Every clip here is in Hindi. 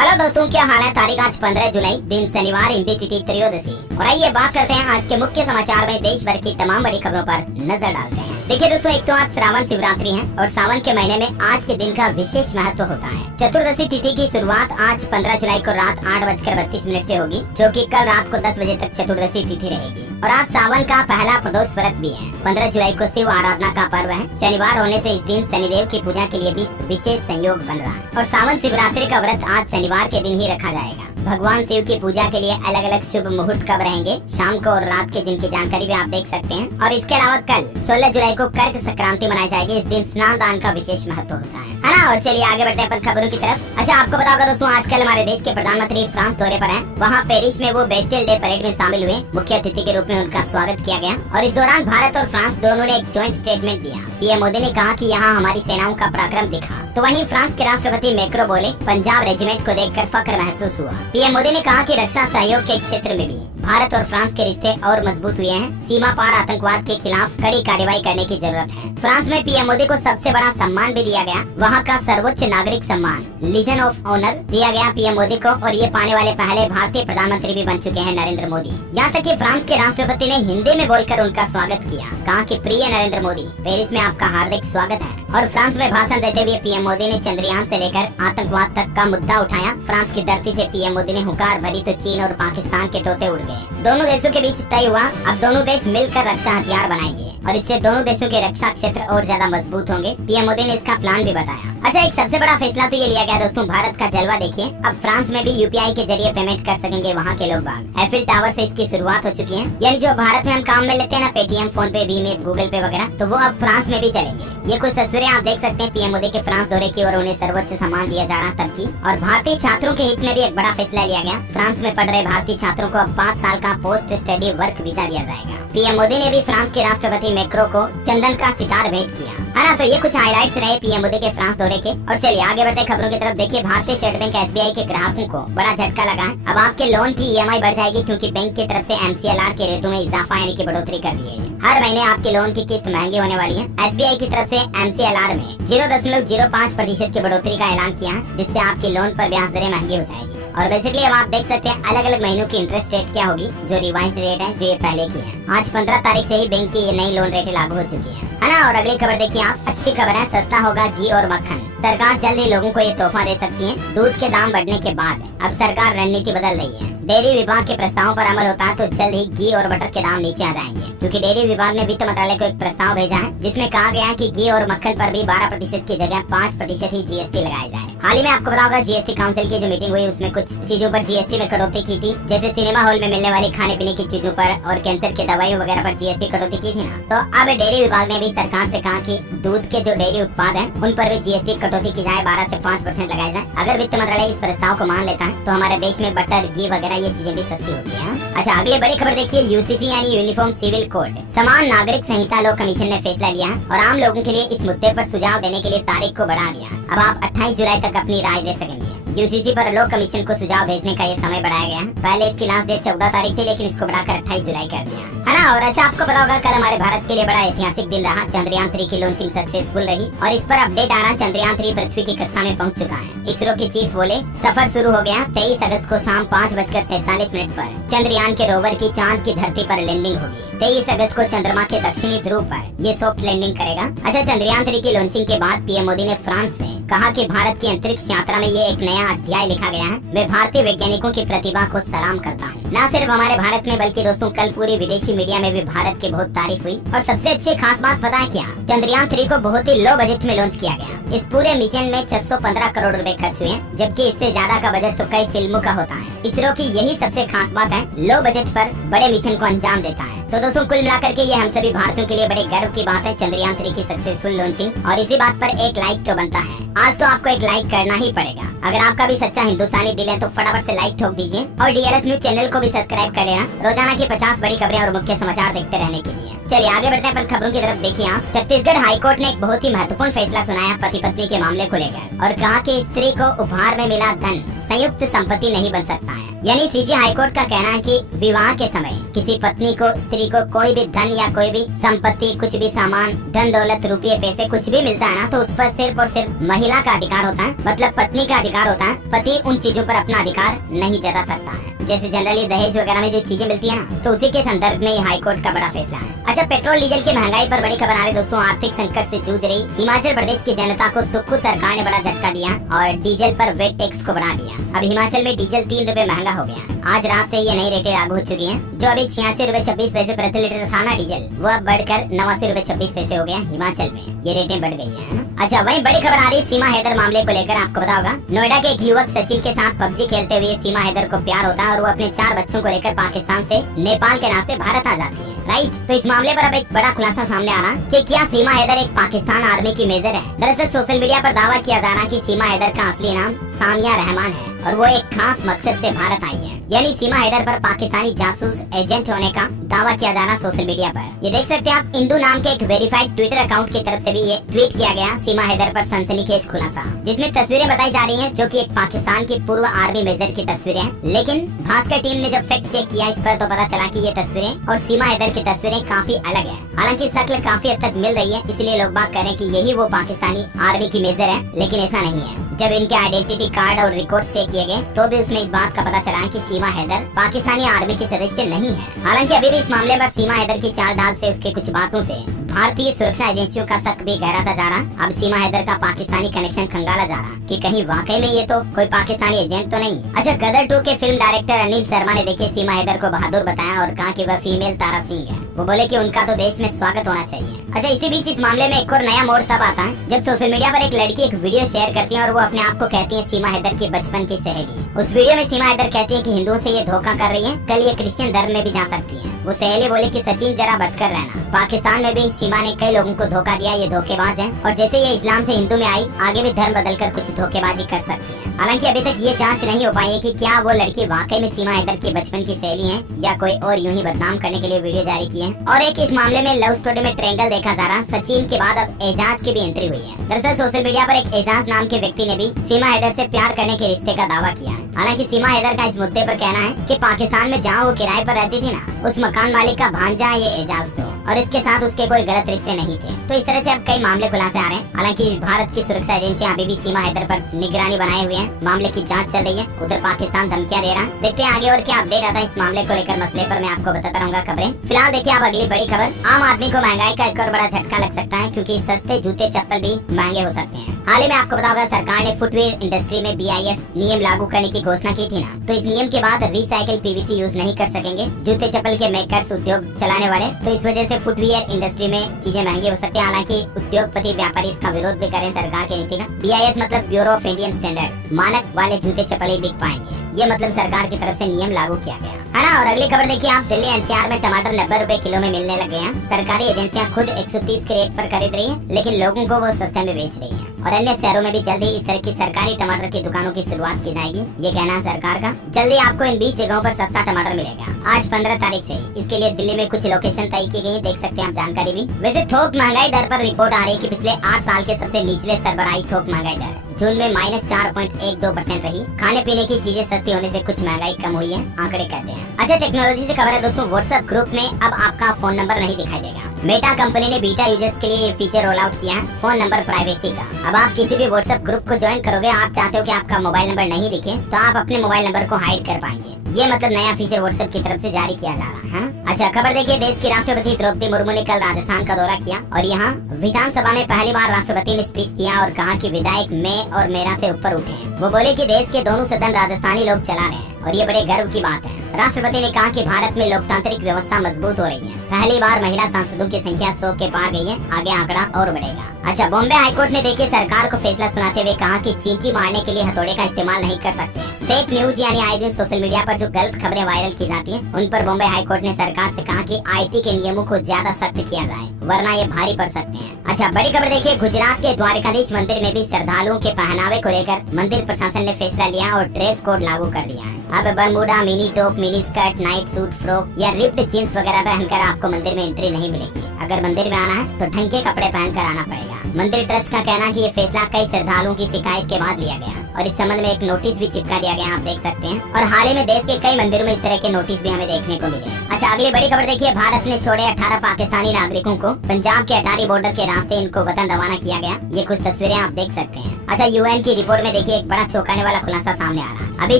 हेलो दोस्तों, क्या हाल है। तारीख आज 15 जुलाई, दिन शनिवार, हिंदी तिथि त्रयोदशी। और आइए बात करते हैं आज के मुख्य समाचार में देश भर की तमाम बड़ी खबरों पर नजर डालते हैं। देखिए दोस्तों, एक तो आज श्रावण शिवरात्रि है और सावन के महीने में आज के दिन का विशेष महत्व होता है। चतुर्दशी तिथि की शुरुआत आज 15 जुलाई को रात 8:32 से होगी, जो कि कल रात को 10 बजे तक चतुर्दशी तिथि रहेगी। और आज सावन का पहला प्रदोष व्रत भी है। 15 जुलाई को शिव आराधना का पर्व है। शनिवार होने से इस दिन शनिदेव की पूजा के लिए भी विशेष संयोग बन रहा है। और सावन शिवरात्रि का व्रत आज शनिवार के दिन ही रखा जाएगा। भगवान शिव की पूजा के लिए अलग अलग शुभ मुहूर्त कब रहेंगे, शाम को और रात के दिन की जानकारी भी आप देख सकते हैं। और इसके अलावा कल 16 जुलाई को कर्क संक्रांति मनाई जाएगी। इस दिन स्नान दान का विशेष महत्व होता है ना। और चलिए आगे बढ़ते हैं अपन खबरों की तरफ। अच्छा, आपको पता होगा दोस्तों, आजकल हमारे देश के प्रधानमंत्री फ्रांस दौरे पर हैं। वहाँ पेरिस में वो बेस्टिल डे परेड में शामिल हुए। मुख्य अतिथि के रूप में उनका स्वागत किया गया। और इस दौरान भारत और फ्रांस दोनों ने एक ज्वाइंट स्टेटमेंट दिया। पीएम मोदी ने कहा कि यहाँ हमारी सेनाओं का पराक्रम दिखा। तो वहीं फ्रांस के राष्ट्रपति मैक्रो बोले, पंजाब रेजिमेंट को देखकर फख्र महसूस हुआ। पीएम मोदी ने कहा कि रक्षा सहयोग के क्षेत्र में भी भारत और फ्रांस के रिश्ते और मजबूत हुए हैं। सीमा पार आतंकवाद के खिलाफ कड़ी कार्रवाई करने की जरूरत है। फ्रांस में पीएम मोदी को सबसे बड़ा सम्मान भी दिया गया। वहाँ का सर्वोच्च नागरिक सम्मान लीजन ऑफ ऑनर दिया गया पीएम मोदी को। और ये पाने वाले पहले भारतीय प्रधानमंत्री भी बन चुके हैं नरेंद्र मोदी। यहाँ तक कि फ्रांस के राष्ट्रपति ने हिंदी में बोलकर उनका स्वागत किया। कहा कि प्रिय नरेंद्र मोदी, पेरिस में आपका हार्दिक स्वागत है। और फ्रांस में भाषण देते हुए पीएम मोदी ने चंद्रयान से लेकर आतंकवाद तक का मुद्दा उठाया। फ्रांस की धरती से पीएम मोदी ने हुंकार भरी तो चीन और पाकिस्तान के तोते उड़ गए। दोनों देशों के बीच तय हुआ, अब दोनों देश मिलकर रक्षा हथियार बनाएंगे और इससे दोनों देशों के रक्षा क्षेत्र और ज्यादा मजबूत होंगे। पीएम मोदी ने इसका प्लान भी बताया। अच्छा, एक सबसे बड़ा फैसला तो ये लिया गया दोस्तों, भारत का जलवा देखिए। अब फ्रांस में भी यूपीआई के जरिए पेमेंट कर सकेंगे वहाँ के लोग बाग। एफिल टावर से इसकी शुरुआत हो चुकी है। यानी जो भारत में हम काम में लेते हैं ना, पेटीएम, फोन पे, भीम, गूगल पे वगैरह, तो वो अब फ्रांस में भी चलेंगे। ये कुछ तस्वीरें आप देख सकते हैं पीएम मोदी के फ्रांस दौरे की और उन्हें सर्वोच्च सम्मान दिया जा रहा तब की। और भारतीय छात्रों के हित में भी एक बड़ा फैसला लिया गया। फ्रांस में पढ़ रहे भारतीय छात्रों को अब 5 साल का पोस्ट स्टडी वर्क वीजा दिया जाएगा। पीएम मोदी ने भी फ्रांस के राष्ट्रपति मैक्रो को चंदन का सितार भेंट किया, है ना। तो ये कुछ हाइलाइट्स रहे पीएम मोदी के फ्रांस दौरे के। और चलिए आगे बढ़ते खबरों की तरफ। देखिए, भारतीय स्टेट बैंक एसबीआई के ग्राहकों को बड़ा झटका लगा है। अब आपके लोन की ईएमआई बढ़ जाएगी क्योंकि बैंक की तरफ से एमसीएलआर के रेटों में इजाफा यानी कि बढ़ोतरी कर दी है। हर महीने आपके लोन की किस्त महंगी होने वाली है। एसबीआई की तरफ से एमसीएलआर में 0.05% की बढ़ोतरी का ऐलान किया है, जिससे आपकी लोन पर ब्याज दरें महंगी हो जाएगी। और बेसिकली अब आप देख सकते हैं अलग अलग महीनों की इंटरेस्ट रेट क्या होगी, जो रिवाइज रेट है, जो ये पहले की है। आज 15 तारीख से ही बैंक की ये नई लोन रेट लागू हो चुकी है ना। और अगली खबर देखिए आप, अच्छी खबर है, सस्ता होगा घी और मक्खन। सरकार जल्द ही लोगों को ये तोहफा दे सकती है। दूध के दाम बढ़ने के बाद अब सरकार रणनीति बदल रही है। डेयरी विभाग के प्रस्तावों पर अमल होता है तो जल्द ही घी और बटर के दाम नीचे आ जाएंगे, क्योंकि डेयरी विभाग ने वित्त मंत्रालय को एक प्रस्ताव भेजा है जिसमें कहा गया है कि घी और मक्खन पर भी 12% की जगह 5% ही जीएसटी लगाया जाए। हाल ही में आपको पता होगा जीएसटी काउंसिल की जो मीटिंग हुई उसमें कुछ चीजों पर जीएसटी में कटौती की थी, जैसे सिनेमा हॉल में मिलने वाली खाने पीने की चीजों पर और कैंसर की दवाइयों वगैरह पर जीएसटी कटौती की थी ना। तो अब डेयरी विभाग ने भी सरकार से कहा कि दूध के जो डेयरी उत्पाद हैं उन पर भी जीएसटी कटौती की जाए, 12 से 5% लगाई जाए। अगर वित्त मंत्रालय इस प्रस्ताव को मान लेता है तो हमारे देश में बटर, घी वगैरह ये चीजें भी सस्ती होती है। अच्छा, अगली बड़ी खबर देखिए, यूसीसी यानी यूनिफॉर्म सिविल कोड समान नागरिक संहिता लो कमीशन ने फैसला लिया है और आम लोगों के लिए इस मुद्दे पर सुझाव देने के लिए तारीख को बढ़ा दिया। अब आप 28 जुलाई तक अपनी राय दे सकेंगे। यूसीसी पर लो कमीशन को सुझाव भेजने का ये समय बढ़ाया गया है। पहले इसकी लास्ट डेट 14 तारीख थी, लेकिन इसको बढ़ाकर 28 जुलाई कर दिया, है ना। और अच्छा, आपको पता होगा कल हमारे भारत के लिए बड़ा ऐतिहासिक दिन रहा। चंद्रयान 3 की लॉन्चिंग सक्सेसफुल रही और इस पर अपडेट आ रहा, चंद्रयान 3 पृथ्वी की कक्षा में पहुंच चुका है। इसरो के चीफ बोले, सफर शुरू हो गया। 23 अगस्त को शाम 5:47 पर चंद्रयान के रोवर की चांद की धरती पर लैंडिंग होगी। 23 अगस्त को चंद्रमा के दक्षिणी ध्रुव पर ये सॉफ्ट लैंडिंग करेगा। अच्छा, चंद्रयान 3 की लॉन्चिंग के बाद पीएम मोदी ने फ्रांस से कहा कि भारत की अंतरिक्ष यात्रा में ये एक नया अध्याय लिखा गया है। मैं भारतीय वैज्ञानिकों की प्रतिभा को सलाम करता हूँ। न सिर्फ हमारे भारत में बल्कि दोस्तों कल पूरी विदेशी मीडिया में भी भारत की बहुत तारीफ हुई। और सबसे अच्छी खास बात पता है क्या, चंद्रयान 3 को बहुत ही लो बजट में लॉन्च किया गया। इस पूरे मिशन में 615 करोड़ रुपए खर्च हुए, जबकि इससे ज्यादा का बजट तो कई फिल्मों का होता है। इसरो की यही सबसे खास बात है, लो बजट पर बड़े मिशन को अंजाम देता है। तो दोस्तों कुल मिलाकर के ये हम सभी भारतीयों के लिए बड़े गर्व की बात है, चंद्रयान 3 की सक्सेसफुल लॉन्चिंग। और इसी बात पर एक लाइक तो बनता है। आज तो आपको एक लाइक करना ही पड़ेगा। अगर आपका भी सच्चा हिंदुस्तानी दिल है तो फटाफट से लाइक ठोक दीजिए और डीआरएस न्यूज चैनल को भी सब्सक्राइब कर लेना, रोजाना की 50 बड़ी खबरें और मुख्य समाचार देखते रहने के लिए। चलिए आगे बढ़ते हैं अपन खबरों की तरफ। देखिए आप, छत्तीसगढ़ हाईकोर्ट ने एक बहुत ही महत्वपूर्ण फैसला सुनाया पति पत्नी के मामले को लेकर और कहा कि स्त्री को उपहार में मिला धन संयुक्त संपत्ति नहीं बन सकता है। यानी सीजे हाईकोर्ट का कहना है कि विवाह के समय किसी पत्नी को, स्त्री को कोई भी धन या कोई भी संपत्ति, कुछ भी सामान, धन दौलत, रुपये, पैसे कुछ भी मिलता है ना, तो उस पर सिर्फ और सिर्फ महिला का अधिकार होता है, मतलब पत्नी का अधिकार होता है। पति उन चीजों पर अपना अधिकार नहीं जता सकता है। जैसे जनरली दहेज वगैरह में जो चीजें मिलती है ना, तो उसी के संदर्भ में ये हाईकोर्ट का बड़ा फैसला है। अच्छा, पेट्रोल डीजल की महंगाई पर बड़ी खबर आ रही दोस्तों। आर्थिक संकट से जूझ रही हिमाचल प्रदेश की जनता को सुक्खू सरकार ने बड़ा झटका दिया और डीजल पर वेट टैक्स को बढ़ा दिया। अब हिमाचल में डीजल 3 रुपए महंगा हो गया। आज रात से ये नई रेटें लागू हो चुकी हैं। जो अभी 86 रुपए 26 पैसे प्रति लीटर था ना डीजल, वो अब बढ़कर 89 रुपए 26 पैसे हो गया। हिमाचल में ये रेटें बढ़ गई है। अच्छा, वहीं बड़ी खबर आ रही सीमा हैदर मामले को लेकर। आपको पता होगा, नोएडा के एक युवक सचिन के साथ पबजी खेलते हुए सीमा हैदर को प्यार होता है और वो अपने 4 बच्चों को लेकर पाकिस्तान से नेपाल के रास्ते भारत आ जाती है, राइट। तो इस मामले पर अब एक बड़ा खुलासा सामने आ रहा कि क्या सीमा हैदर एक पाकिस्तान आर्मी की मेजर है। दरअसल सोशल मीडिया पर दावा किया जा रहा कि सीमा हैदर का असली नाम सामिया रहमान है और वो एक खास मकसद से भारत आई है। यानी सीमा हैदर पर पाकिस्तानी जासूस एजेंट होने का दावा किया जा रहा सोशल मीडिया पर। ये देख सकते हैं आप, इंदू नाम के एक वेरीफाइड ट्विटर अकाउंट की तरफ से भी ये ट्वीट किया गया सीमा हैदर पर सनसनीखेज खुलासा, जिसमें तस्वीरें बताई जा रही हैं जो कि एक पाकिस्तान की पूर्व आर्मी मेजर की तस्वीरें हैं। लेकिन भास्कर टीम ने जब फैक्ट चेक किया इस पर, तो पता चला कि ये तस्वीरें और सीमा हैदर की तस्वीरें काफी अलग है। हालांकि शक्ल काफी हद तक मिल रही है, इसलिए लोग बात कर रहे हैं कि यही वो पाकिस्तानी आर्मी की मेजर है, लेकिन ऐसा नहीं है। जब इनके आइडेंटिटी कार्ड और रिकॉर्ड चेक किए गए तो भी उसमें इस बात का पता चला कि सीमा हैदर पाकिस्तानी आर्मी की सदस्य नहीं है। हालांकि अभी भी इस मामले पर सीमा हैदर की चाल ढाल से, उसके कुछ बातों से भारतीय सुरक्षा एजेंसियों का शक भी गहराता जा रहा। अब सीमा हैदर का पाकिस्तानी कनेक्शन खंगाला जा रहा कि कहीं वाकई में ये तो कोई पाकिस्तानी एजेंट तो नहीं। अच्छा, गदर 2 के फिल्म डायरेक्टर अनिल शर्मा ने देखिए सीमा हैदर को बहादुर बताया और कहा कि वह फीमेल तारा सिंह है। वो बोले कि उनका तो देश में स्वागत होना चाहिए। अच्छा, इसी बीच इस मामले में एक और नया मोड़ तब आता है जब सोशल मीडिया पर एक लड़की एक वीडियो शेयर करती है और वो अपने आप को कहती है सीमा हैदर की बचपन की सहेली। उस वीडियो में सीमा हैदर कहती है कि हिंदुओं से ये धोखा कर रही है, कल ये क्रिश्चियन धर्म में भी जा सकती है। वो सहेली बोले कि सचिन जरा बचकर रहना, पाकिस्तान में भी सीमा ने कई लोगों को धोखा दिया, ये धोखेबाज है और जैसे ये इस्लाम से हिंदू में आई, आगे भी धर्म बदलकर कुछ धोखेबाजी कर सकती है। हालांकि अभी तक ये जांच नहीं हो पाई है कि क्या वो लड़की वाकई में सीमा हैदर की बचपन की सहेली है या कोई और यूं ही बदनाम करने के लिए वीडियो जारी की है। और एक इस मामले में लव स्टोरी में ट्रायंगल देखा जा रहा। सचिन के बाद अब एजाज की भी एंट्री हुई है। दरअसल सोशल मीडिया पर एक एजाज नाम के व्यक्ति ने भी सीमा हैदर से प्यार करने के रिश्ते का दावा किया है। हालांकि सीमा हैदर का इस मुद्दे पर कहना है कि पाकिस्तान में जहाँ वो किराए पर रहती थी ना, उस मकान मालिक का भांजा ये एजाज तो, और इसके साथ उसके कोई गलत रिश्ते नहीं थे। तो इस तरह से अब कई मामले खुलासे आ रहे हैं। हालांकि भारत की सुरक्षा एजेंसियां अभी भी सीमा हैदर पर निगरानी बनाए हुए हैं, मामले की जांच चल रही है। उधर पाकिस्तान धमकियां दे रहा है। देखते हैं आगे और क्या अपडेट आता है इस मामले को लेकर। मसले पर मैं आपको बताता रहूंगा खबरें। फिलहाल देखिए आप अगली बड़ी खबर। आम आदमी को महंगाई का एक और बड़ा झटका लग सकता है, क्योंकि सस्ते जूते चप्पल भी महंगे हो सकते हैं। हाल ही में आपको पता होगा, सरकार ने फुटवेयर इंडस्ट्री में BIS नियम लागू करने की घोषणा की थी ना, तो इस नियम के बाद रिसाइकिल PVC यूज नहीं कर सकेंगे जूते चप्पल के मेकर्स, उद्योग चलाने वाले। तो इस वजह से फुटवेयर इंडस्ट्री में चीजें महंगी हो सकती है। हालांकि उद्योगपति व्यापारी इसका विरोध भी करें सरकार की नीति का। BIS मतलब ब्यूरो ऑफ इंडियन स्टैंडर्ड्स, मानक वाले जूते चप्पल ही बिक पाएंगे। ये मतलब सरकार की तरफ से नियम लागू किया गया है ना। और अगली खबर देखिए आप, दिल्ली NCR में टमाटर 90 रुपए किलो में मिलने लगे हैं। सरकारी एजेंसियां खुद 130 के रेट पर खरीद रही है, लेकिन लोगों को वो सस्ते में बेच रही है। और अन्य शहरों में भी जल्द ही इस तरह की सरकारी टमाटर की दुकानों की शुरुआत की जाएगी, ये कहना है सरकार का। जल्दी आपको इन 20 जगहों पर सस्ता टमाटर मिलेगा, आज 15 तारीख से ही। इसके लिए दिल्ली में कुछ लोकेशन तय की गई, देख सकते हैं आप जानकारी भी। वैसे थोक महंगाई दर पर रिपोर्ट आ रही है कि पिछले 8 साल के सबसे निचले स्तर पर आई थोक महंगाई दर जून में -4.12% रही। खाने पीने की चीजें सस्ती होने से कुछ महंगाई कम हुई है, आंकड़े कहते हैं। अच्छा, टेक्नोलॉजी से खबर है दोस्तों। व्हाट्सएप ग्रुप में अब आपका फोन नंबर नहीं दिखाई देगा। मेटा कंपनी ने बीटा यूजर्स के लिए ये फीचर रोल आउट किया है, फोन नंबर प्राइवेसी का। अब आप किसी भी व्हाट्सएप ग्रुप को ज्वाइन करोगे, आप चाहते हो कि आपका मोबाइल नंबर नहीं दिखे, तो आप अपने मोबाइल नंबर को हाइड कर पाएंगे। ये मतलब नया फीचर व्हाट्सएप की तरफ से जारी किया जा रहा है। अच्छा, खबर देखिए, देश की राष्ट्रपति द्रौपदी मुर्मू ने कल राजस्थान का दौरा किया और यहाँ विधानसभा में पहली बार राष्ट्रपति ने स्पीच दिया और कहा कि विधायक मैं और मेरा से ऊपर उठे हैं। वो बोले कि देश के दोनों सदन राजस्थानी लोग चला रहे हैं और ये बड़े गर्व की बात है। राष्ट्रपति ने कहा कि भारत में लोकतांत्रिक व्यवस्था मजबूत हो रही है। पहली बार महिला सांसदों की संख्या 100 के पार गई है, आगे आंकड़ा और बढ़ेगा। अच्छा, बॉम्बे हाईकोर्ट ने देखिए सरकार को फैसला सुनाते हुए कहा कि चींटी मारने के लिए हथौड़े का इस्तेमाल नहीं कर सकते। फेक न्यूज यानी आए दिन सोशल मीडिया पर जो गलत खबरें वायरल की जाती हैं, उन पर बॉम्बे हाईकोर्ट ने सरकार से कहा कि IT के नियमों को ज्यादा सख्त किया जाए, वरना ये भारी पड़ सकते हैं। अच्छा, बड़ी खबर देखिए, गुजरात के द्वारकाधीश मंदिर में भी श्रद्धालुओं के पहनावे को लेकर मंदिर प्रशासन ने फैसला लिया और ड्रेस कोड लागू कर दिया है। अब Bermuda, mini top, mini skirt, night suit, frock या रिप्ड जींस वगैरह पहनकर आपको मंदिर में एंट्री नहीं मिलेगी। अगर मंदिर में आना है तो ढंग के कपड़े पहनकर आना पड़ेगा। मंदिर ट्रस्ट का कहना है कि ये फैसला कई श्रद्धालुओं की शिकायत के बाद लिया गया। और इस संबंध में एक नोटिस भी चिपका दिया गया, आप देख सकते हैं। और हाल ही में देश के कई मंदिरों में इस तरह के नोटिस भी हमें देखने को मिले। अच्छा, अगली बड़ी खबर देखिए, भारत ने छोड़े 18 पाकिस्तानी नागरिकों को, पंजाब के अटारी बॉर्डर के रास्ते इनको वतन रवाना किया गया। ये कुछ तस्वीरें आप देख सकते हैं। अच्छा, यूएन की रिपोर्ट में देखिए एक बड़ा चौंकाने वाला खुलासा सामने आ रहा है। अभी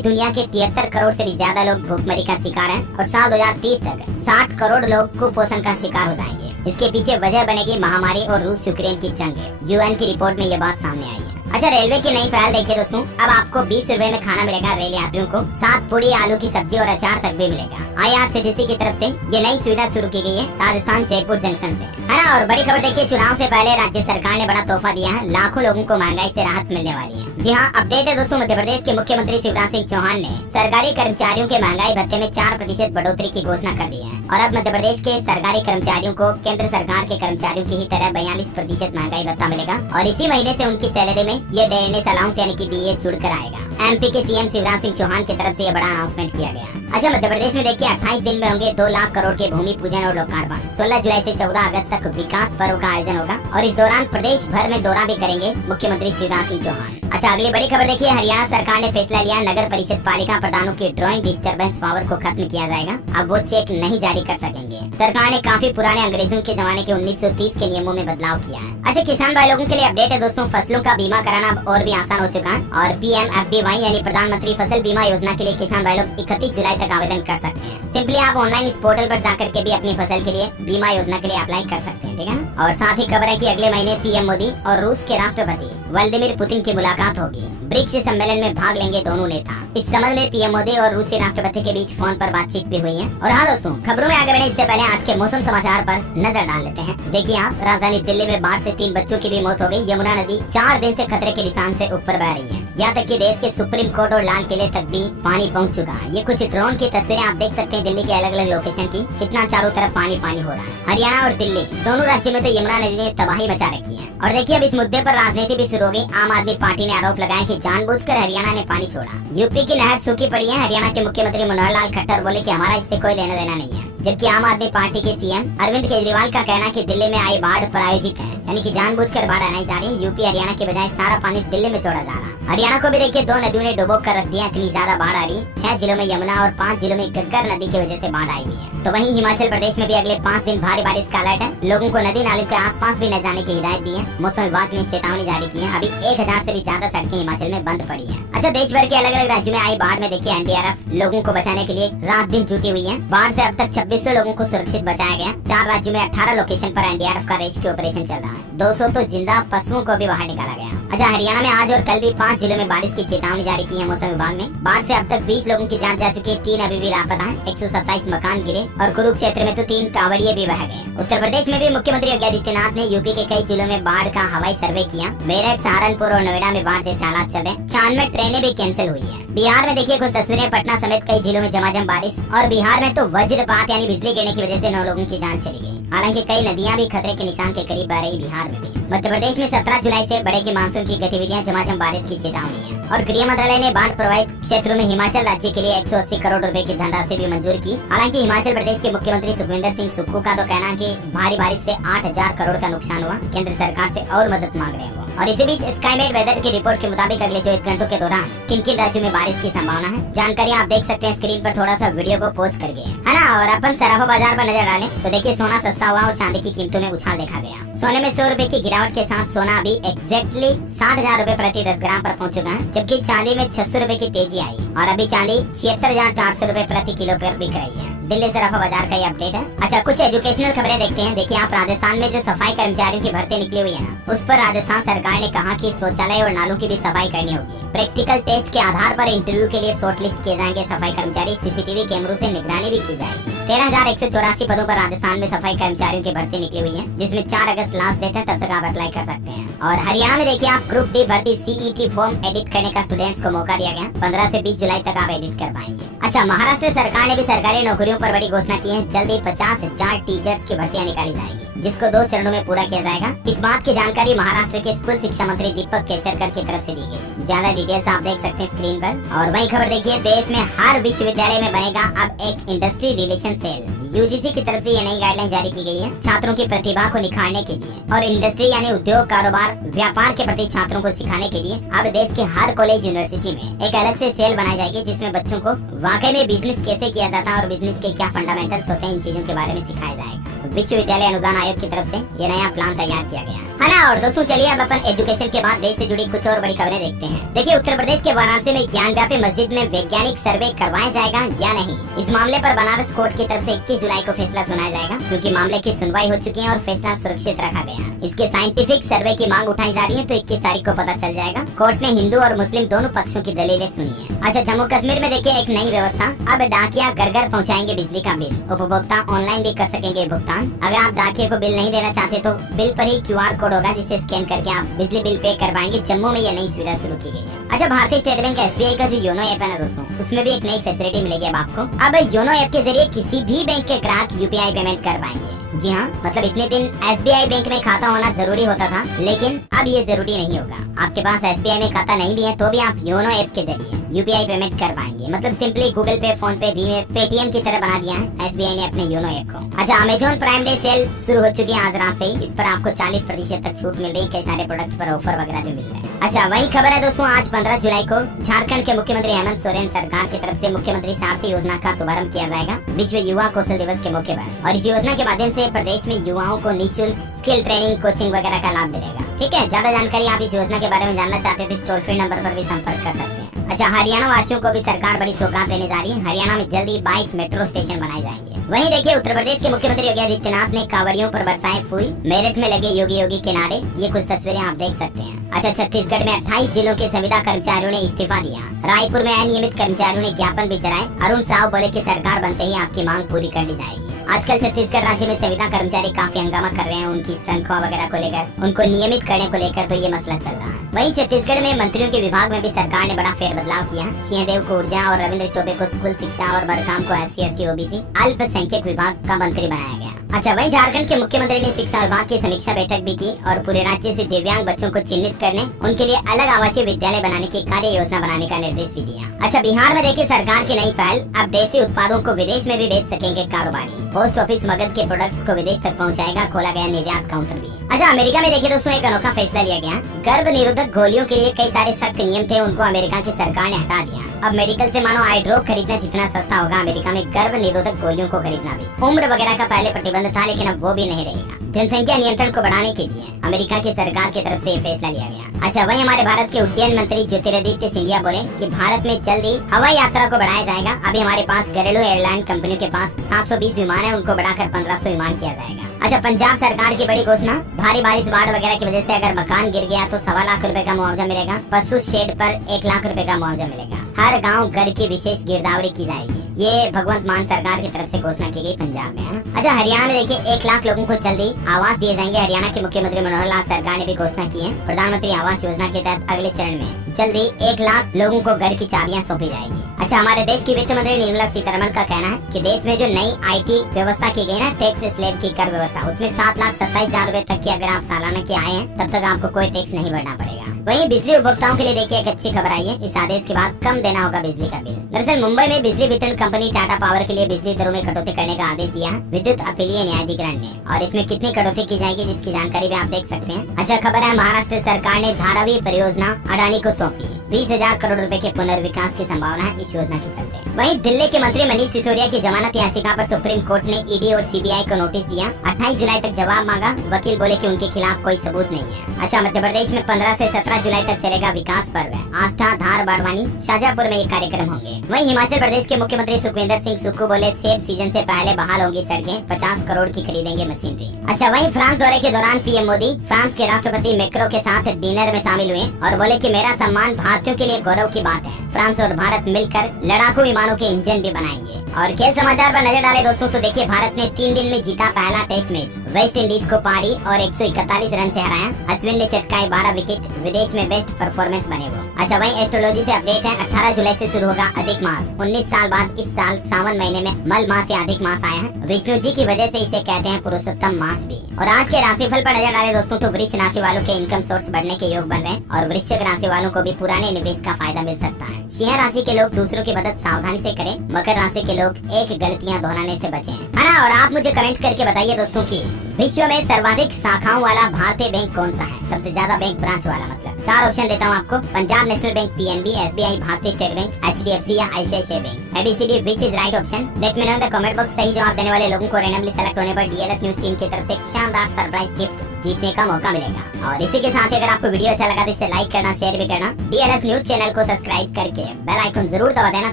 दुनिया के 73 करोड़ से भी ज्यादा लोग भूखमरी का शिकार हैं और साल 2030 तक 60 करोड़ लोग कुपोषण का शिकार हो जाएंगे। इसके पीछे वजह बनेगी महामारी और रूस यूक्रेन की जंग। यूएन की रिपोर्ट में ये बात सामने आई है। अच्छा, रेलवे की नई पहल देखिए दोस्तों, अब आपको 20 रुपए में खाना मिलेगा रेल यात्रियों को, साथ पूरी, आलू की सब्जी और अचार तक भी मिलेगा। IRCTC की तरफ से ये नई सुविधा शुरू की गई है राजस्थान जयपुर जंक्शन से, है ना। और बड़ी खबर देखिए, चुनाव से पहले राज्य सरकार ने बड़ा तोहफा दिया है, लाखों लोगों को महंगाई से राहत मिलने वाली है। जी हाँ, अपडेट है दोस्तों, मध्य प्रदेश के मुख्यमंत्री शिवराज सिंह चौहान ने सरकारी कर्मचारियों के महंगाई भत्ते में 4% बढ़ोतरी की घोषणा कर दी है। और अब मध्य प्रदेश के सरकारी कर्मचारियों को केंद्र सरकार के कर्मचारियों की ही तरह 42% महंगाई भत्ता मिलेगा। और इसी महीने से उनकी सैलरी में ये डेढ़ अलाउंस यानी कि DA जुड़कर आएगा। MP के CM शिवराज सिंह चौहान की तरफ से ये बड़ा अनाउंसमेंट किया गया। अच्छा, मध्य प्रदेश में देखिए 28 दिन में होंगे 2 लाख करोड़ के भूमि पूजन और लोकार्पण। 16 जुलाई से 14 अगस्त तक विकास पर्व का आयोजन होगा और इस दौरान प्रदेश भर में दौरा भी करेंगे मुख्यमंत्री शिवराज सिंह चौहान। अच्छा, अगली बड़ी खबर देखिए, हरियाणा सरकार ने फैसला लिया, नगर परिषद पालिका प्रधानों की ड्राइंग डिस्टर्बेंस पावर को खत्म किया जाएगा। अब वो चेक नहीं जारी कर सकेंगे। सरकार ने काफी पुराने अंग्रेजों के जमाने के 1930 के नियमों में बदलाव किया है। अच्छा, किसान भाई लोगों के लिए अपडेट है दोस्तों, फसलों का बीमा कराना अब और भी आसान हो चुका है। और PMFBY यानी प्रधानमंत्री फसल बीमा योजना के लिए किसान भाई लोग 31 जुलाई तक आवेदन कर सकते हैं। सिंपली आप ऑनलाइन इस पोर्टल पर जाकर के भी अपनी फसल के लिए बीमा योजना के लिए अप्लाई कर सकते हैं, ठीक है। और साथ ही खबर है कि अगले महीने PM मोदी और रूस के राष्ट्रपति व्लादिमीर पुतिन की मुलाकात होगी। ब्रिक्स सम्मेलन में भाग लेंगे दोनों नेता। इस संबंध में PM मोदी और रूसी राष्ट्रपति के बीच फोन पर बातचीत भी हुई है। और हाँ दोस्तों, खबरों में आगे बढ़ने इससे पहले आज के मौसम समाचार पर नजर डाल लेते हैं। देखिए आप, राजधानी दिल्ली में बाढ़ से 3 बच्चों की भी मौत हो गई। यमुना नदी 4 दिन से खतरे के निशान से ऊपर बह रही है। यहाँ तक कि देश के सुप्रीम कोर्ट और लाल किले तक भी पानी पहुँच चुका है। ये कुछ ड्रोन की तस्वीरें आप देख सकते हैं दिल्ली के अलग अलग लोकेशन की, कितना चारों तरफ पानी पानी हो रहा है। हरियाणा और दिल्ली दोनों राज्यों में तो यमुना नदी ने तबाही मचा रखी है। और देखिए अब इस मुद्दे पर राजनीति भी शुरू हो गई। आम आदमी पार्टी ने आरोप लगाया कि जानबूझकर हरियाणा ने पानी छोड़ा। यूपी की नहर सूखी पड़ी है। हरियाणा के मुख्यमंत्री मनोहर लाल खट्टर बोले कि हमारा इससे कोई लेना देना नहीं है। जबकि आम आदमी पार्टी के CM अरविंद केजरीवाल का कहना कि दिल्ली में आई बाढ़ प्रायोजित है, यानी कि जानबूझकर बाढ़ आने जा रही है। यूपी हरियाणा के बजाय सारा पानी दिल्ली में छोड़ा जा रहा है। हरियाणा को भी देखिए 2 नदियों ने डुबो कर रख दिया, इतनी ज्यादा बाढ़ आ रही। 6 जिलों में यमुना और 5 जिलों में गग्गर नदी की वजह से बाढ़ आई हुई है। तो वहीं हिमाचल प्रदेश में भी अगले 5 दिन भारी बारिश का अलर्ट है। लोगों को नदी नाले के आसपास भी न जाने की हिदायत दी है। मौसम विभाग ने चेतावनी जारी की है। अभी 1000 से भी ज्यादा सड़कें हिमाचल में बंद पड़ी है। अच्छा, देश भर के अलग अलग राज्यों में आई बाढ़ में देखिए NDRF लोगों को बचाने के लिए रात दिन जुटी हुई है। बाढ़ से अब तक 2600 लोगों को सुरक्षित बचाया गया। 4 राज्यों में 18 लोकेशन पर NDRF का रेस्क्यू ऑपरेशन चल रहा है। 200 तो जिंदा पशुओं को भी बाहर निकाला गया। अच्छा, हरियाणा में आज और कल भी 5 जिलों में बारिश की चेतावनी जारी की है मौसम विभाग ने। बाढ़ से अब तक 20 लोगों की जान जा चुकी है। 3 अभी भी लापता है। 127 मकान गिरे और कुरुक्षेत्र में तो 3 कांवड़िए भी बह गए। उत्तर प्रदेश में भी मुख्यमंत्री योगी आदित्यनाथ ने यूपी के कई जिलों में बाढ़ का हवाई सर्वे किया। मेरठ, सहारनपुर और नोएडा में बाढ़ जैसे हालात चल रहे। 96 ट्रेनें भी कैंसिल हुई है। बिहार में देखिए कुछ तस्वीरें, पटना समेत कई जिलों में झमाझम बारिश। और बिहार में तो वज्रपात यानी बिजली गिरने की वजह से 9 लोगों की जान चली गई। हालांकि कई नदियां भी खतरे के निशान के करीब बह रही बिहार में भी। मध्य प्रदेश में 17 जुलाई से बढ़ेगी मानसून की गतिविधियां, झमाझम बारिश की चेतावनी है। और गृह मंत्रालय ने बाढ़ प्रभावित क्षेत्रों में हिमाचल राज्य के लिए 180 करोड़ रुपए की धनराशि भी मंजूर की। हालांकि हिमाचल प्रदेश के मुख्यमंत्री सुखविंदर सिंह सुक्खू का तो कहना है कि भारी बारिश से 8000 करोड़ का नुकसान हुआ। केंद्र सरकार से और मदद मांग रहे हैं वो। और इसी बीच स्काईमेट वेदर की रिपोर्ट के मुताबिक अगले 24 घंटों के दौरान किन किन राज्यों में बारिश की संभावना है, जानकारी आप देख सकते हैं स्क्रीन पर। थोड़ा सा वीडियो को पॉज करके, है ना। और अपन सराफा बाजार पर नजर डालें तो देखिए सोना सस्ता हुआ और चांदी की कीमतों में उछाल देखा गया। सोने में 100 रुपए की गिरावट के साथ सोना अभी एग्जैक्टली 60,000 रुपए प्रति 10 ग्राम पर पहुंच चुका है। जबकि चांदी में 600 रुपए की तेजी आई और अभी चांदी 76,400 रुपए प्रति किलो पर बिक रही है। दिल्ली सराफा बाजार का ये अपडेट है। अच्छा, कुछ एजुकेशनल खबरें देखते हैं। देखिए आप, राजस्थान में जो सफाई कर्मचारियों की भर्ती निकली हुई है ना, उस पर राजस्थान सरकार ने कहा कि शौचालय और नालों की भी सफाई करनी होगी। प्रैक्टिकल टेस्ट के आधार पर इंटरव्यू के लिए शॉर्ट लिस्ट किए जाएंगे सफाई कर्मचारी। CCTV कैमरों से निगरानी भी की जाएगी। 13,184 पदों पर राजस्थान में सफाई कर्मचारियों की भर्ती निकली हुई है, जिसमें 4 अगस्त लास्ट डेट है, तब तक आप अप्लाई कर सकते हैं। और हरियाणा में देखिए आप, ग्रुप D भर्ती CET फॉर्म एडिट करने का स्टूडेंट्स को मौका दिया गया। 15 से 20 जुलाई तक आप एडिट कर पाएंगे। अच्छा, महाराष्ट्र सरकार ने भी सरकारी नौकरियों पर बड़ी घोषणा की है। जल्दी 50,000 टीचर्स की भर्तियां निकाली जाएगी, जिसको 2 चरणों में पूरा किया जाएगा। इस बात की जानकारी महाराष्ट्र के स्कूल शिक्षा मंत्री दीपक केसरकर की तरफ से दी गई। ज्यादा डिटेल्स आप देख सकते हैं स्क्रीन पर। और वही खबर देखिए, देश में हर विश्वविद्यालय में बनेगा अब एक इंडस्ट्री रिलेशन सेल। यूजीसी की तरफ से ये नई गाइडलाइन जारी की गई है छात्रों की प्रतिभा को निखारने के लिए और इंडस्ट्री यानी उद्योग, कारोबार, व्यापार के प्रति छात्रों को सिखाने के लिए अब देश के हर कॉलेज, यूनिवर्सिटी में एक अलग से सेल बनाई जाएगी जिसमें बच्चों को वाकई में बिजनेस कैसे किया जाता है और बिजनेस के क्या फंडामेंटल्स होते हैं, इन चीजों के बारे में सिखाया जाएगा। विश्वविद्यालय अनुदान आयोग की तरफ से ये नया प्लान तैयार किया गया है ना। और दोस्तों चलिए अब अपन एजुकेशन के बाद देश से जुड़ी कुछ और बड़ी खबरें देखते हैं। देखिए, उत्तर प्रदेश के वाराणसी में ज्ञानव्यापी मस्जिद में वैज्ञानिक सर्वे करवाया जाएगा या नहीं, इस मामले पर बनारस कोर्ट की तरफ से 21 जुलाई को फैसला सुनाया जाएगा, क्योंकि मामले की सुनवाई हो चुकी है और फैसला सुरक्षित रखा गया है। इसके साइंटिफिक सर्वे की मांग उठाई जा रही है, तो 21 तारीख को पता चल जाएगा। कोर्ट ने हिंदू और मुस्लिम दोनों पक्षों की दलीलें सुनी है। अच्छा, जम्मू कश्मीर में देखिए एक नई व्यवस्था, अब डाकिया घर घर पहुँचाएंगे बिजली का बिल। उपभोक्ता ऑनलाइन भी कर सकेंगे भुगतान। अगर आप डाकिया को बिल नहीं देना चाहते तो बिल पर ही QR कोड होगा, जिसे स्कैन करके आप बिजली बिल पे कर पाएंगे। जम्मू में ये नई सुविधा शुरू की गई है। अच्छा, भारतीय स्टेट बैंक SBI का जो योनो ऐप है ना दोस्तों, उसमें भी एक नई फैसिलिटी मिलेगी अब आपको। अब योनो ऐप के जरिए किसी भी बैंक के ग्राहक UPI पेमेंट कर पाएंगे। जी हाँ, मतलब इतने दिन SBI बैंक में खाता होना जरूरी होता था, लेकिन अब ये जरूरी नहीं होगा। आपके पास SBI में खाता नहीं भी है तो भी आप योनो ऐप के जरिए UPI पेमेंट कर पाएंगे। मतलब सिंपली गूगल पे, फोन पे, भीम, पेटीएम की तरह बना दिया है SBI ने अपने योनो ऐप को। अच्छा, अमेजॉन प्राइम डे सेल शुरू हो चुकी है आज रात से ही। इस पर आपको 40% तक छूट मिल रही है, कई सारे प्रोडक्ट्स पर ऑफर वगैरह भी मिल रहे हैं। अच्छा, वही खबर है दोस्तों, आज 15 जुलाई को झारखंड के मुख्यमंत्री हेमंत सोरेन सरकार की तरफ से मुख्यमंत्री सारथी योजना का शुभारंभ किया जाएगा विश्व युवा कौशल दिवस के मौके पर। और इस योजना के माध्यम से प्रदेश में युवाओं को निःशुल्क स्किल ट्रेनिंग, कोचिंग वगैरह का लाभ मिलेगा। ठीक है, ज्यादा जानकारी आप इस योजना के बारे में जानना चाहते हैं तो टोल फ्री नंबर पर भी संपर्क कर सकते हैं। अच्छा, हरियाणा वासियों को भी सरकार बड़ी सौगात देने जा रही है। हरियाणा में जल्दी 22 मेट्रो स्टेशन बनाए जाएंगे। वहीं देखिए, उत्तर प्रदेश के मुख्यमंत्री योगी आदित्यनाथ ने कांवड़ियों पर बरसाए फूल। मेरठ में लगे योगी योगी के नारे, ये कुछ तस्वीरें आप देख सकते हैं। अच्छा, छत्तीसगढ़ में 28 जिलों के संविदा कर्मचारियों ने इस्तीफा दिया। रायपुर में अनियमित कर्मचारियों ने ज्ञापन भी चलाए। अरुण साव बोले कि सरकार बनते ही आपकी मांग पूरी कर ली जाएगी। आजकल छत्तीसगढ़ राज्य में संविदा कर्मचारी काफी हंगामा कर रहे हैं उनकी तनख्वाह वगैरह को लेकर, उनको नियमित करने को लेकर तो ये मसला चल रहा है। वहीं छत्तीसगढ़ में मंत्रियों के विभाग में भी सरकार ने बड़ा फेरबदलाव किया। सिंहदेव को ऊर्जा और रविंद्र चौबे को स्कूल शिक्षा और मरकाम को SC ST OBC अल्पसंख्यक विभाग का मंत्री बनाया गया। अच्छा, वहीं झारखंड के मुख्यमंत्री ने शिक्षा विभाग की समीक्षा बैठक भी की और पूरे राज्य से दिव्यांग बच्चों को चिन्हित करने, उनके लिए अलग आवासीय विद्यालय बनाने की कार्य योजना बनाने का निर्देश भी दिया। अच्छा, बिहार में देखिए सरकार की नई पहल, अब देसी उत्पादों को विदेश में भी बेच सकेंगे कारोबारी। पोस्ट ऑफिस मगध के प्रोडक्ट्स को विदेश तक पहुंचाएगा, खोला गया निर्यात काउंटर भी। अच्छा, अमेरिका में देखिए दोस्तों एक अनोखा फैसला लिया गया। गर्भ निरोधक गोलियों के लिए कई सारे सख्त नियम थे, उनको अमेरिका की सरकार ने हटा दिया। अब मेडिकल से मानो आई ड्रॉप खरीदना जितना सस्ता होगा, अमेरिका में गर्भ निरोधक गोलियों को खरीदना भी। उम्र वगैरह का पहले प्रतिबंध था, लेकिन अब वो भी नहीं रहेगा। जनसंख्या नियंत्रण को बढ़ाने के लिए अमेरिका की सरकार की तरफ से ये फैसला लिया गया। अच्छा, वहीं हमारे भारत के उड्डयन मंत्री ज्योतिरादित्य सिंधिया बोले कि भारत में जल्दी हवाई यात्रा को बढ़ाया जाएगा। अभी हमारे पास घरेलू एयरलाइन कंपनियों के पास 720 विमान है, उनको बढ़ाकर 1500 विमान किया जाएगा। अच्छा, पंजाब सरकार की बड़ी घोषणा, भारी बारिश, बाढ़ वगैरह की वजह से अगर मकान गिर गया तो 1.25 लाख रुपए का मुआवजा मिलेगा। पशु शेड पर 1 लाख रुपए का मुआवजा मिलेगा। हर गांव घर की विशेष गिरदावरी की जाएगी। ये भगवंत मान सरकार की तरफ से घोषणा की गई पंजाब में, है ना। अच्छा, हरियाणा में देखिए 1 लाख लोगों को जल्दी आवास दिए जाएंगे। हरियाणा के मुख्यमंत्री मनोहर लाल सरकार ने भी घोषणा की है। प्रधानमंत्री आवास योजना के तहत अगले चरण में जल्दी 1 लाख लोगों को घर की चाबियां सौंपी जाएगी। अच्छा, हमारे देश की वित्त मंत्री निर्मला सीतारमण का कहना है कि देश में जो नई IT व्यवस्था की गई ना, टैक्स स्लैब की कर व्यवस्था, उसमें 7,27,000 रुपए तक की अगर आप सालाना के आए हैं तब तक आपको कोई टैक्स नहीं भरना पड़ेगा। वहीं बिजली उपभोक्ताओं के लिए देखिए एक अच्छी खबर आई है। इस आदेश के बाद कम देना होगा बिजली का बिल। दरअसल मुंबई में बिजली वितरण कंपनी टाटा पावर के लिए बिजली दरों में कटौती करने का आदेश दिया है विद्युत अपीलीय न्यायाधिकरण ने, और इसमें कितनी कटौती की जाएगी जिसकी जानकारी भी आप देख सकते हैं। अच्छा खबर है, महाराष्ट्र सरकार ने धारावी परियोजना अडानी को सौंपी। 20,000 करोड़ रुपए के पुनर्विकास की संभावना है इस योजना के चलते। वहीं दिल्ली के मंत्री मनीष सिसोदिया की जमानत याचिका पर सुप्रीम कोर्ट ने ईडी और सीबीआई को नोटिस दिया। 28 जुलाई तक जवाब मांगा। वकील बोले कि उनके खिलाफ कोई सबूत नहीं है। अच्छा, मध्य प्रदेश में 15 से 17 जुलाई तक चलेगा विकास पर्व। आस्था, धार, बाड़वानी, शाजापुर में ये कार्यक्रम होंगे। वहीं हिमाचल प्रदेश के मुख्यमंत्री सुखविंदर सिंह सुक्खू बोले सेब सीजन से पहले बहाल होंगी सड़कें, 50 करोड़ की खरीदेंगे मशीनरी। अच्छा, वहीं फ्रांस दौरे के दौरान पीएम मोदी फ्रांस के राष्ट्रपति मैक्रो के साथ डिनर में शामिल हुए और बोले कि मेरा सम्मान भारतीयों के लिए गौरव की बात है। फ्रांस और भारत मिलकर लड़ाकू विमानों के इंजन भी बनाएंगे। और खेल समाचार पर नजर डाले दोस्तों तो देखिए भारत ने 3 दिन में जीता पहला टेस्ट मैच। वेस्ट इंडीज को पारी और 141 रन से हराया। अश्विन ने चटकाए 12 विकेट, विदेश में बेस्ट परफॉर्मेंस बने वो। अच्छा, वहीं एस्ट्रोलॉजी से अपडेट है। 18 जुलाई से शुरू होगा अधिक मास। 19 साल बाद इस साल सावन महीने में मल मास या अधिक मास आया है। विष्णु जी की वजह से इसे कहते हैं पुरुषोत्तम मास भी। और आज के राशिफल पर नजर डाले दोस्तों तो वृश्चिक राशि वालों के इनकम सोर्स बढ़ने के योग बन रहे हैं और वृश्चिक राशि वालों को भी पुराने निवेश का फायदा मिल सकता है। सिंह राशि के लोग दूसरों की मदद सावधानी से करें। मकर राशि के लोग एक गलतियां दोहराने से बचें, है ना। और आप मुझे कमेंट करके बताइए दोस्तों की विश्व में सर्वाधिक शाखाओं वाला भारतीय बैंक कौन सा है, सबसे ज्यादा बैंक ब्रांच वाला। मतलब 4 ऑप्शन देता हूँ आपको, Punjab National Bank, PNB, SBI, Bharatiya State Bank, HDFC या ICICI bank. ABCD which is right option, let me know in the comment box. सही जवाब देने वाले लोगों को रैंडमली सेलेक्ट होने पर डीएलएस न्यूज टीम की तरफ से एक शानदार सरप्राइज गिफ्ट जीतने का मौका मिलेगा। और इसी के साथ ही अगर आपको वीडियो अच्छा लगा तो इसे लाइक करना, शेयर भी करना, डीएलएस न्यूज चैनल को सब्सक्राइब करके बेल आइकन जरूर दबा देना,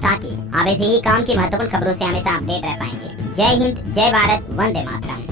ताकि आप ऐसे ही काम की महत्वपूर्ण खबरों से हमेशा अपडेट रह पाएंगे। जय हिंद, जय भारत, वंदे मातरम।